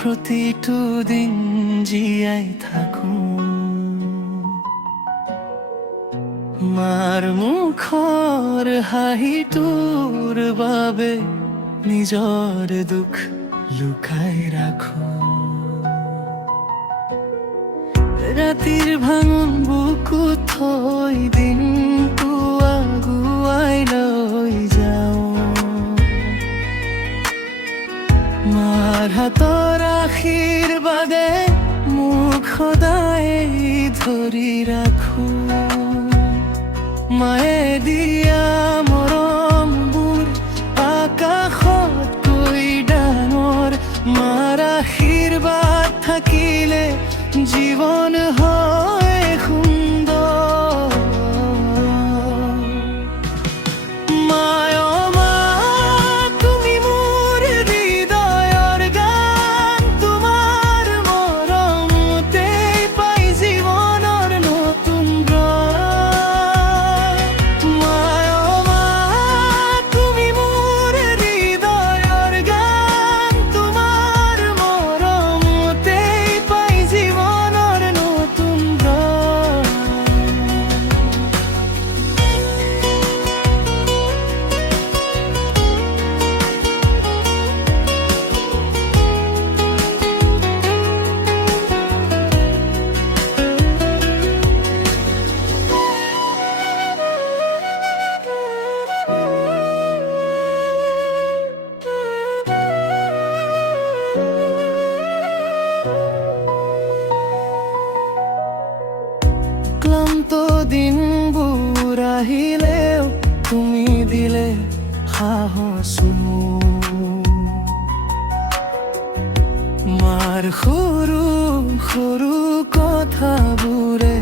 প্ৰতিটো দিন জীয়াই থাকো। মাৰ মুখৰ হাঁহিটোৰ বাবে নিজৰ দুখ লুকাই ৰাখো। ৰাতিৰ ভাঙোন বুকুত থৈ দিনটো আগুৱাই লৈ যাওঁ। মাৰ হাতৰ আশীৰ্বাদে মোক সদায় ধৰি ৰাখো। মায়ে দিয়া মৰমবোৰ আকাশতকৈ ডাঙৰ। মাৰ আশীৰ্বাদ থাকিলে জীৱন হয় সুন্দৰ। মায় মা তুমি মোৰ হৃদয়ৰ গান, তোমাৰ মৰমতেই পাই জীৱনৰ নতুন প্ৰাণ। মায় মা তুমি মোৰ হৃদয়ৰ গান, তোমাৰ মৰমতেই পাই জীৱনৰ নতুন প্ৰাণ। ক্লান্ত দিনবোৰ আহিলেও তুমি দিলে সাহস মোক। মাৰ সৰু সৰু কথাবোৰে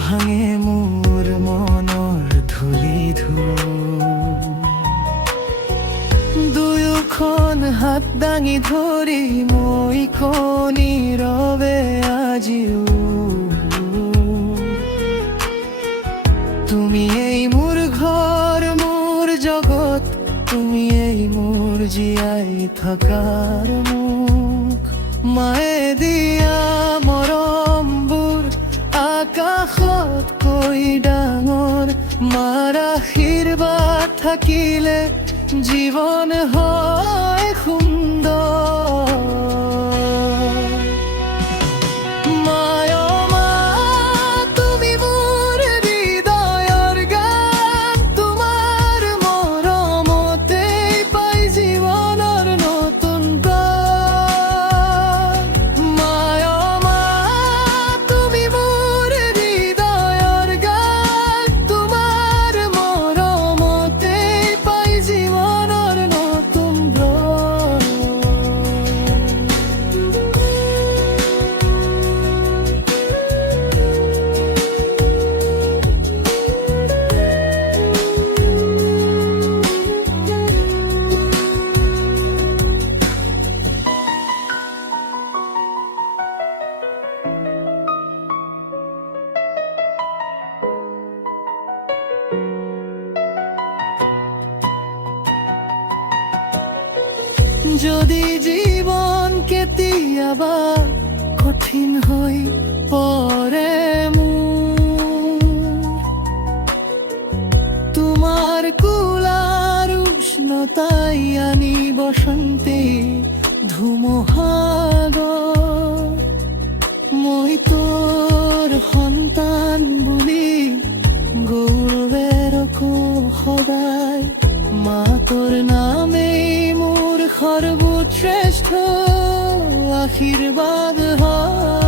ভাঙে মোৰ মনৰ ধূলি ধূল। দুয়োখন হাত দাঙি ধৰি মই নীৰৱে আজিও। তুমি এই মোৰ ঘৰ মোৰ জগত, তুমি এই মোৰ জীয়াই থকাৰ মুখ। মায়ে দিয়া মৰমবোৰ আকাশতকৈ ডাঙৰ। মাৰ আশীৰ্বাদ থাকিলে জীৱন হয় সুন্দৰ। মায় মা তুমি মোৰ হৃদয়ৰ গান, তোমাৰ মৰমতেই পাই জীৱনৰ নতুন প্ৰাণ। মায় মা তুমি মোৰ হৃদয়ৰ গান, তোমাৰ মৰমতেই পাই জীৱনৰ নতুন প্ৰাণ। যদি জীবন কেতিয়াবা কঠিন হৈ পৰে মোৰ, তোমাৰ কোলাৰ উষ্ণতাই আনিব শান্তি ধুমুহাগৰ। মই তোৰ সন্তান বুলি গৌৰৱে ৰখো সদায়। মা তোৰ নামেই মোৰ সৰ্বশ্ৰেষ্ঠ আশীৰ্বাদ হয়।